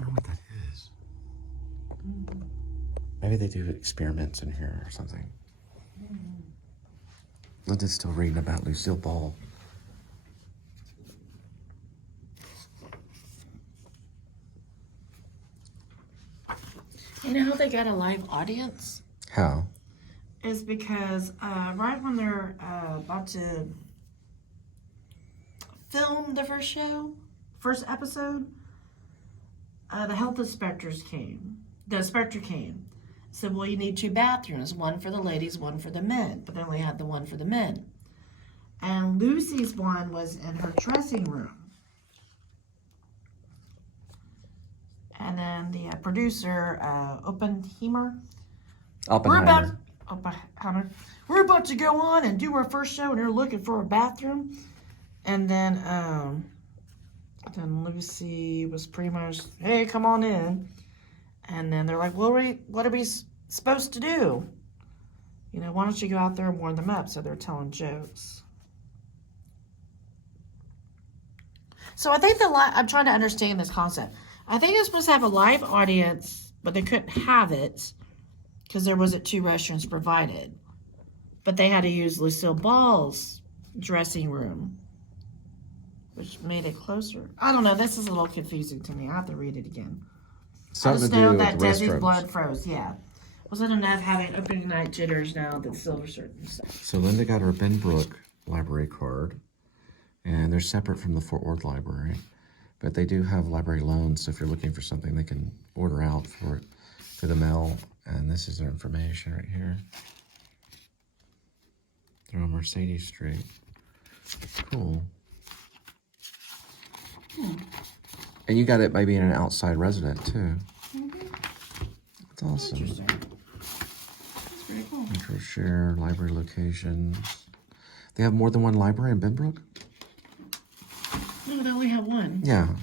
I wonder what that is. Maybe they do experiments in here or something. Linda's still reading about Lucille Ball. You know how they got a live audience? How? Is because right when they're about to film the first episode, the health inspectors came. The inspector came. Said, well, you need 2 bathrooms, one for the ladies, one for the men. But they only had the one for the men. And Lucy's one was in her dressing room. And then the producer, Oppenheimer, we're about to go on and do our first show, and they're looking for a bathroom. And then Lucy was pretty much, hey, come on in. And then they're like, well, what are we supposed to do? You know, why don't you go out there and warm them up? So they're telling jokes. So I think I'm trying to understand this concept. I think they're supposed to have a live audience, but they couldn't have it because there wasn't 2 restaurants provided. But they had to use Lucille Ball's dressing room, which made it closer. I don't know. This is a little confusing to me. I have to read it again. Something I just to know do that with Desi's restrooms. blood froze. Yeah. Wasn't enough having opening night jitters now that Silver certain stuff. So Linda got her Benbrook library card, and they're separate from the Fort Worth library, but they do have library loans. So if you're looking for something, they can order out for it through the mail. And this is their information right here. They're on Mercedes Street. Cool. And you got it by being an outside resident too. That's awesome. Interesting. That's very cool. Intro share, library locations. They have more than one library in Benbrook? No, they only have one. Yeah.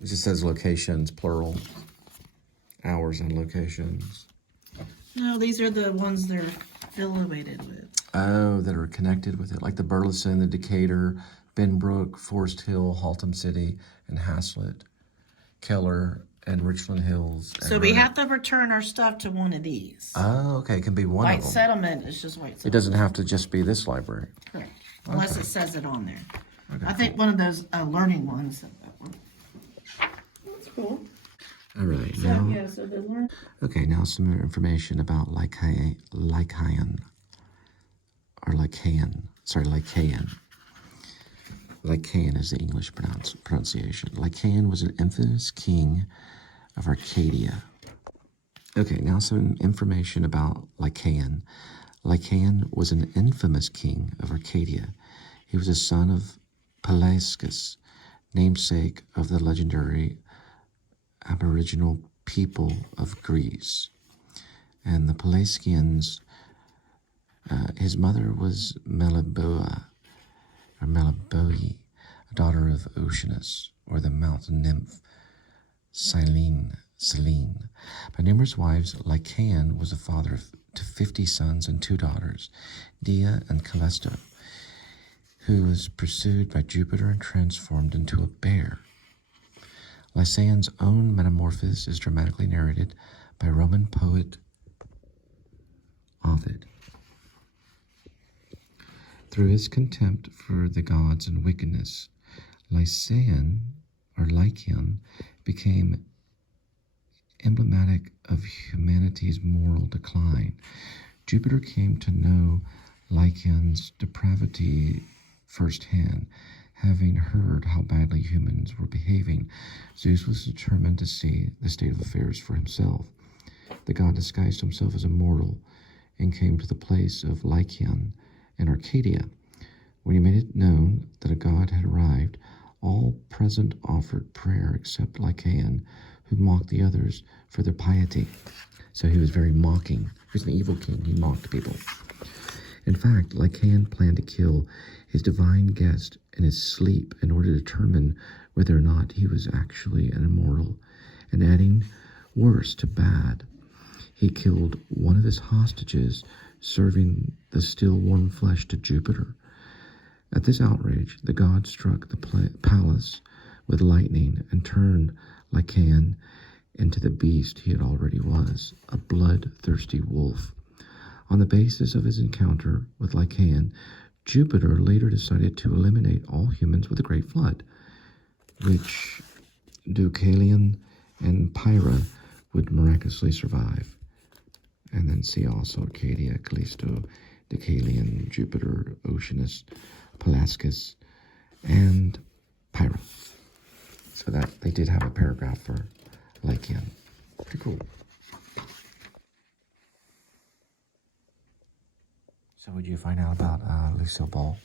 It just says locations, plural. Hours and locations. No, these are the ones they're affiliated with. Oh, that are connected with it. Like the Burleson, the Decatur, Benbrook, Forest Hill, Haltom City, and Haslett, Keller, and Richland Hills. So we have to return our stuff to one of these. Oh, okay. It can be one White of them. Settlement is just White Settlement. It doesn't have to just be this library. Correct. Unless it says it on there. Okay, I think one of those learning ones. That's cool. All right. So, Now, yeah, so the learn. okay, now some more information about Lycaon. Or Lycaon. Sorry, Lycaon. Lycaon is the English pronunciation. Lycaon was an infamous king of Arcadia. Okay, now some information about Lycaon. Lycaon was an infamous king of Arcadia. He was a son of Pelasgus, namesake of the legendary Aboriginal people of Greece. And the Pelasgians, his mother was Meliboea, or Meliboe, a daughter of Oceanus, or the mountain nymph Selene. By numerous wives, Lycaon was the father to 50 sons and 2 daughters, Dia and Callisto, who was pursued by Jupiter and transformed into a bear. Lycaon's own metamorphosis is dramatically narrated by Roman poet Ovid. Through his contempt for the gods and wickedness, Lycaon became emblematic of humanity's moral decline. Jupiter came to know Lycaon's depravity firsthand. Having heard how badly humans were behaving, Zeus was determined to see the state of affairs for himself. The god disguised himself as a mortal and came to the place of Lycaon in Arcadia. When he made it known that a god had arrived, all present offered prayer except Lycaon, who mocked the others for their piety. So he was very mocking. He was an evil king. He mocked people. In fact, Lycaon planned to kill his divine guest in his sleep in order to determine whether or not he was actually an immortal. And adding worse to bad, he killed one of his hostages, serving the still warm flesh to Jupiter. At this outrage, the god struck the palace with lightning and turned Lycaon into the beast he already was, a bloodthirsty wolf. On the basis of his encounter with Lycaon, Jupiter later decided to eliminate all humans with a great flood, which Deucalion and Pyrrha would miraculously survive. And then see also Arcadia, Callisto, Deucalion, Jupiter, Oceanus, Pelasgus, and Pyrrha. So that they did have a paragraph for Lycaon. Pretty cool. So what did you find out about Lucille Ball?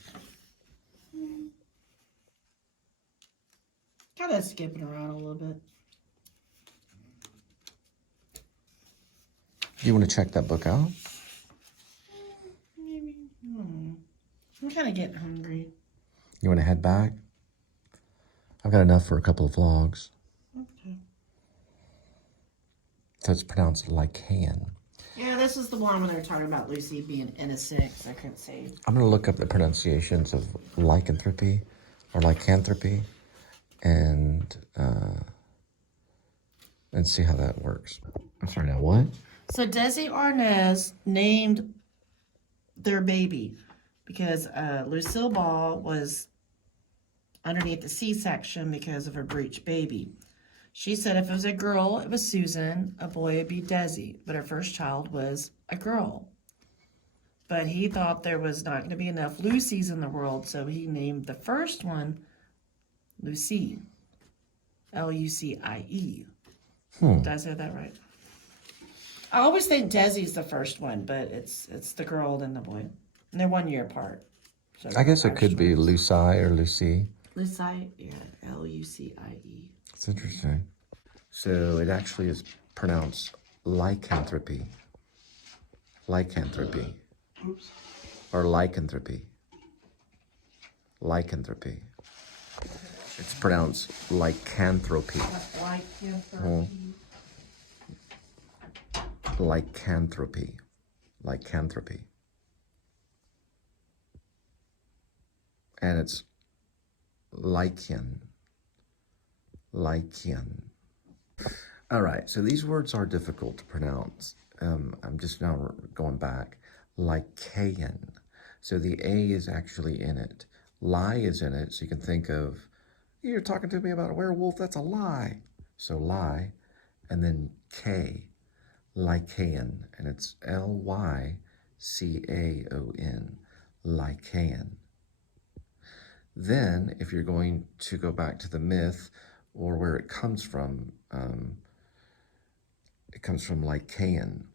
Kind of skipping around a little bit. Do you want to check that book out? Maybe. I'm kind of getting hungry. You want to head back? I've got enough for a couple of vlogs. Okay. So it's pronounced Lycaon. Yeah, this is the one when they were talking about Lucy being innocent. I couldn't say. I'm going to look up the pronunciations of lycanthropy or lycanthropy and see how that works. I'm sorry, now what? So Desi Arnaz named their baby because Lucille Ball was underneath the C-section because of a breech baby. She said if it was a girl, it was Susan, a boy, it'd be Desi, but her first child was a girl. But he thought there was not going to be enough Lucys in the world, so he named the first one Lucie, Lucie. Did I say that right? I always think Desi's the first one, but it's the girl and the boy. And they're 1 year apart. So I guess it could be Lucie or Lucie. Lucie, yeah, Lucie. It's interesting. So it actually is pronounced lycanthropy. Lycanthropy. Oops. Or lycanthropy. Lycanthropy. It's pronounced lycanthropy. Lycanthropy. Lycanthropy. And it's Lycaon. Lycaon. All right, so these words are difficult to pronounce. I'm just now going back. Lycaon. So the A is actually in it. Lie is in it, so you can think of, you're talking to me about a werewolf, that's a lie. So lie, and then K, Lycaon, and it's Lycaon, Lycaon. Then, if you're going to go back to the myth, or where it comes from Lycaon.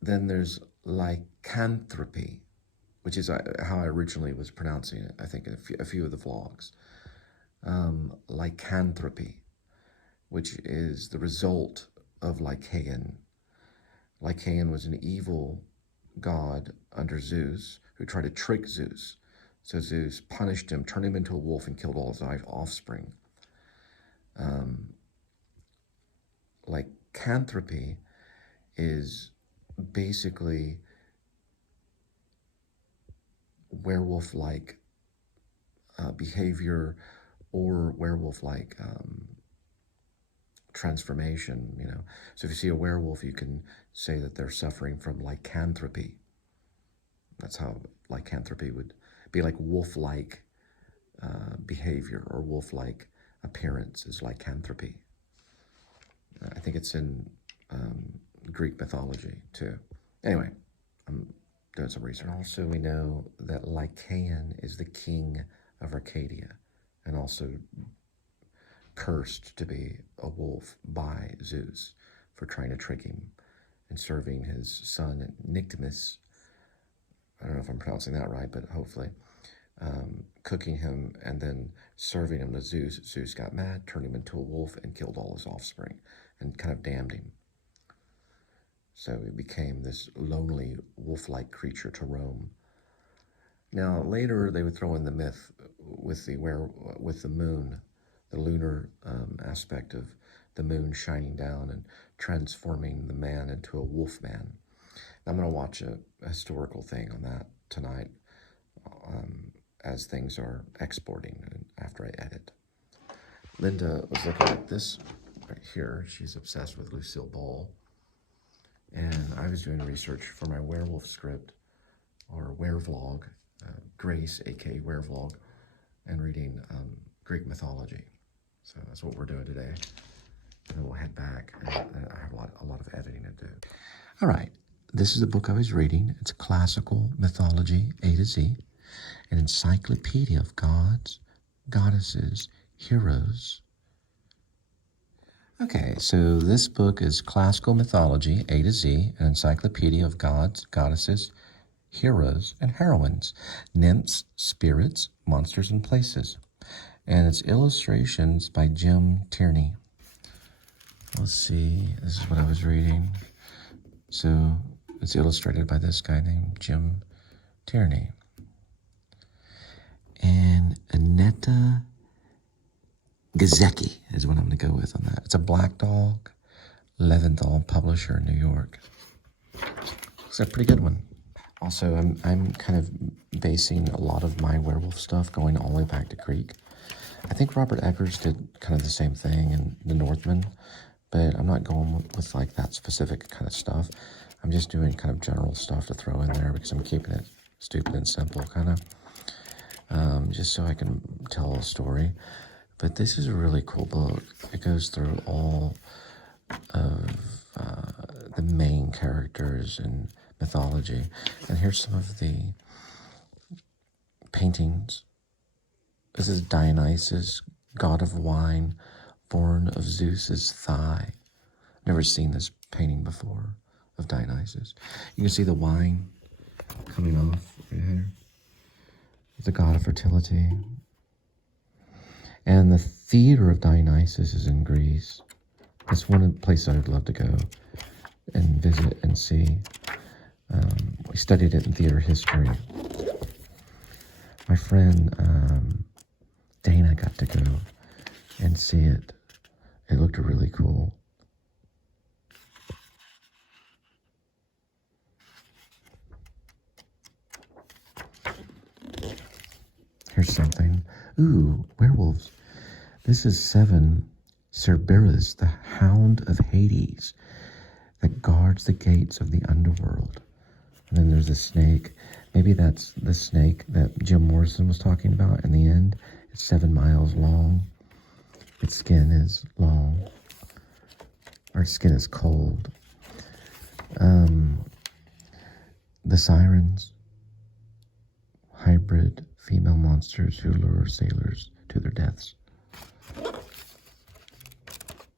Then there's lycanthropy, which is how I originally was pronouncing it, I think, in a few of the vlogs. Lycanthropy, which is the result of Lycaon. Lycaon was an evil god under Zeus who tried to trick Zeus. So Zeus punished him, turned him into a wolf, and killed all his offspring. Lycanthropy is basically werewolf-like behavior or werewolf-like transformation, you know. So if you see a werewolf, you can say that they're suffering from lycanthropy. That's how lycanthropy would be, like wolf-like behavior or wolf-like appearance is lycanthropy. I think it's in Greek mythology too. Anyway, I'm doing some research. Also, we know that Lycaon is the king of Arcadia and also cursed to be a wolf by Zeus for trying to trick him and serving his son Nyctimus. I don't know if I'm pronouncing that right, but hopefully. Cooking him and then serving him to Zeus. Zeus got mad, turned him into a wolf, and killed all his offspring and kind of damned him. So he became this lonely wolf-like creature to roam. Now later they would throw in the myth with the moon, the lunar aspect of the moon shining down and transforming the man into a wolf man. I'm going to watch a historical thing on that tonight as things are exporting after I edit. Linda was looking at this right here. She's obsessed with Lucille Ball. And I was doing research for my werewolf script, or werevlog, Grace, aka werevlog, and reading Greek mythology. So that's what we're doing today. And then we'll head back, and I have a lot of editing to do. All right, this is the book I was reading. It's Classical Mythology, A to Z, an encyclopedia of gods, goddesses, heroes. Okay, so this book is Classical Mythology, A to Z, an encyclopedia of gods, goddesses, heroes, and heroines, nymphs, spirits, monsters, and places. And it's illustrations by Jim Tierney. Let's see, this is what I was reading. So it's illustrated by this guy named Jim Tierney. And Annetta Gazecki is what I'm going to go with on that. It's a Black Dog, Leventhal publisher in New York. It's a pretty good one. Also, I'm kind of basing a lot of my werewolf stuff going all the way back to Greek. I think Robert Eggers did kind of the same thing in The Northman, but I'm not going with like that specific kind of stuff. I'm just doing kind of general stuff to throw in there because I'm keeping it stupid and simple, kind of, just so I can tell a story. But this is a really cool book. It goes through all of the main characters in mythology. And here's some of the paintings. This is Dionysus, god of wine, born of Zeus's thigh. Never seen this painting before of Dionysus. You can see the wine coming off right here. The god of fertility. And the theater of Dionysus is in Greece. That's one place I'd love to go and visit and see. We studied it in theater history. My friend Dana got to go and see it. It looked really cool. Here's something. Ooh, werewolves. This is 7, Cerberus, the hound of Hades, that guards the gates of the underworld. And then there's a snake. Maybe that's the snake that Jim Morrison was talking about in the end. It's 7 miles long. Its skin is long. Our skin is cold. The sirens, hybrid female monsters who lure sailors to their deaths.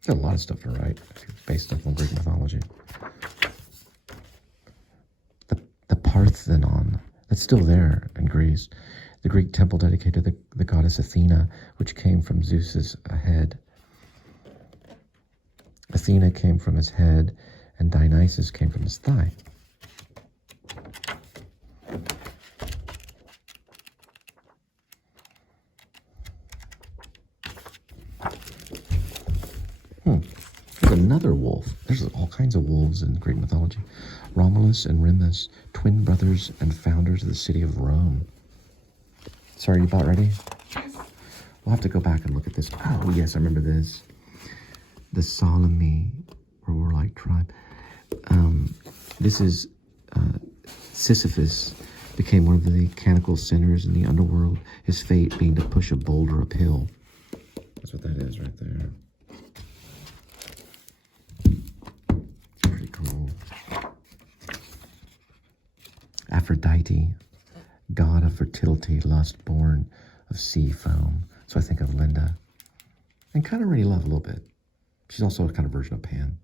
Got a lot of stuff to write based on Greek mythology. The Parthenon, that's still there in Greece. The Greek temple dedicated to the goddess Athena, which came from Zeus's head. Athena came from his head, and Dionysus came from his thigh. There's another wolf. There's all kinds of wolves in Greek mythology. Romulus and Remus, twin brothers and founders of the city of Rome. Sorry, you about ready? We'll have to go back and look at this. Oh, yes, I remember this. The Sodomy, or warlike tribe. This is Sisyphus became one of the mechanical sinners in the underworld, his fate being to push a boulder uphill. That's what that is right there. Pretty cool. Aphrodite, god of fertility, lust, born of sea foam. So I think of Linda. And kind of really love a little bit. She's also a kind of version of Pan.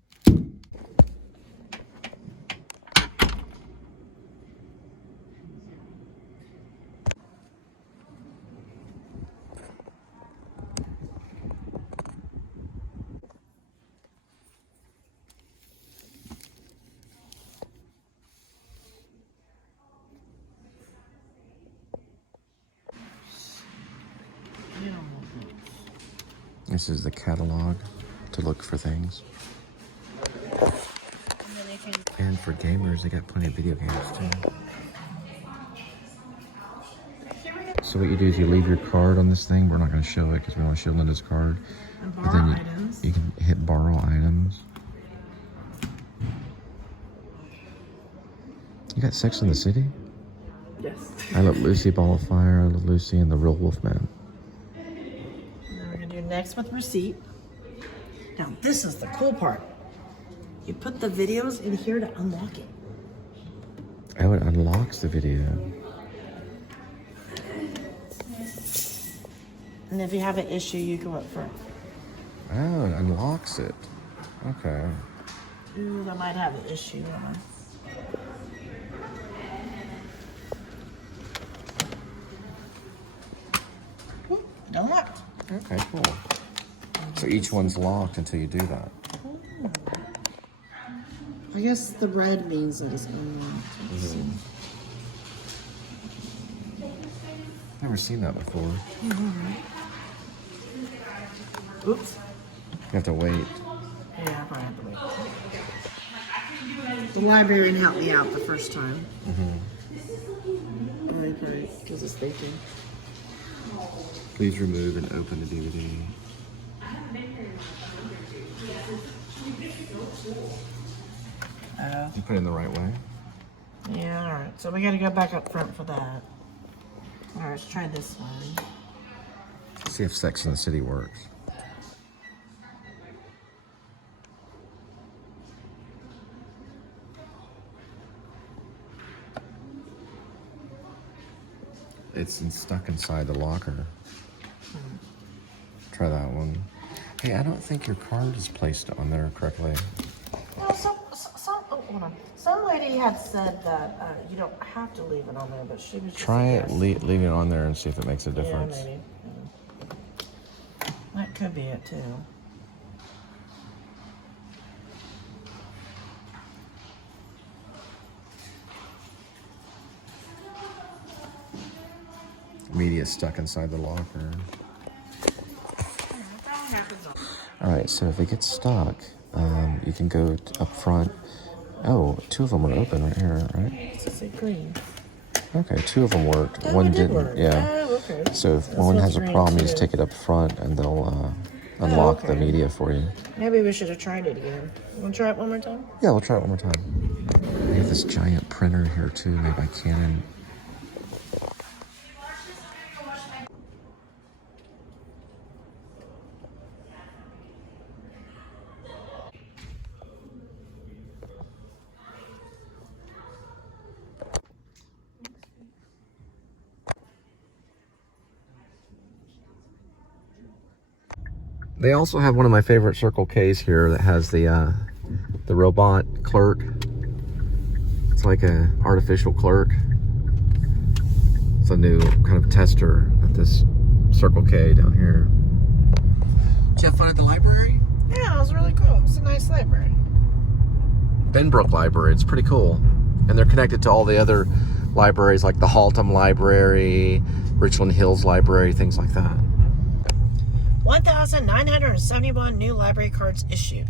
This is the catalog to look for things. And for gamers, they got plenty of video games too. So what you do is you leave your card on this thing. We're not going to show it because we don't want to show Linda's card. And But borrow then items. you can hit borrow items. You got Sex in the City? Yes. I Love Lucy, Ball of Fire, I Love Lucy, and The Real Wolfman. Now we're going to do next with receipt. Now this is the cool part. You put the videos in here to unlock it. Oh, it unlocks the video. And if you have an issue, you go up front. Oh, it unlocks it. Okay. Ooh, I might have an issue. Whoop, it unlocked. Okay, cool. So each one's locked until you do that. I guess the red means that it's unlocked. Never seen that before. Oops. You have to wait. Yeah, I probably have to wait. The librarian helped me out the first time. Probably because it's thinking. Please remove and open the DVD. You put it in the right way. Yeah, alright. So we gotta go back up front for that. Alright, let's try this one. See if Sex in the City works. It's stuck inside the locker. Try that one. Hey, I don't think your card is placed on there correctly. No, hold on. Some lady had said that you don't have to leave it on there, but she was just Try it, suggesting. leave it on there and see if it makes a difference. Yeah, maybe. Yeah. That could be it too. Media stuck inside the locker. All right, so if it gets stuck, you can go up front. Oh, two of them are open right here, right? It's a green. Okay, two of them worked. Oh, One it did didn't. work. Yeah. Oh, okay. So if This one one's has a green, problem, you just too. take it up front and they'll unlock the okay. media for you. Maybe we should have tried it again. Want to try it one more time? Yeah, we'll try it one more time. We have this giant printer here too, made by Canon. They also have one of my favorite Circle K's here that has the robot clerk. It's like a artificial clerk. It's a new kind of tester at this Circle K down here. Did you have fun at the library? Yeah, it was really cool. It's a nice library. Benbrook Library. It's pretty cool. And they're connected to all the other libraries like the Haltom Library, Richland Hills Library, things like that. 1,971 new library cards issued.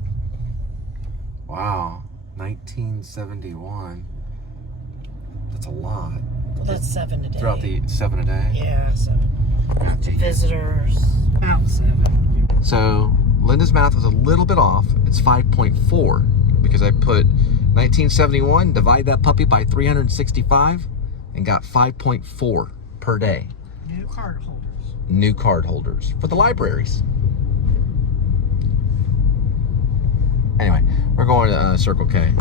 Wow. 1971. That's a lot. Well, that's 7 a day. Throughout the 7 a day? Yeah, 7. Gotcha. Visitors, about 7. So Linda's math was a little bit off. It's 5.4 because I put 1971, divide that puppy by 365 and got 5.4 per day. New card holders. New card holders for the libraries. Anyway, we're going to Circle K.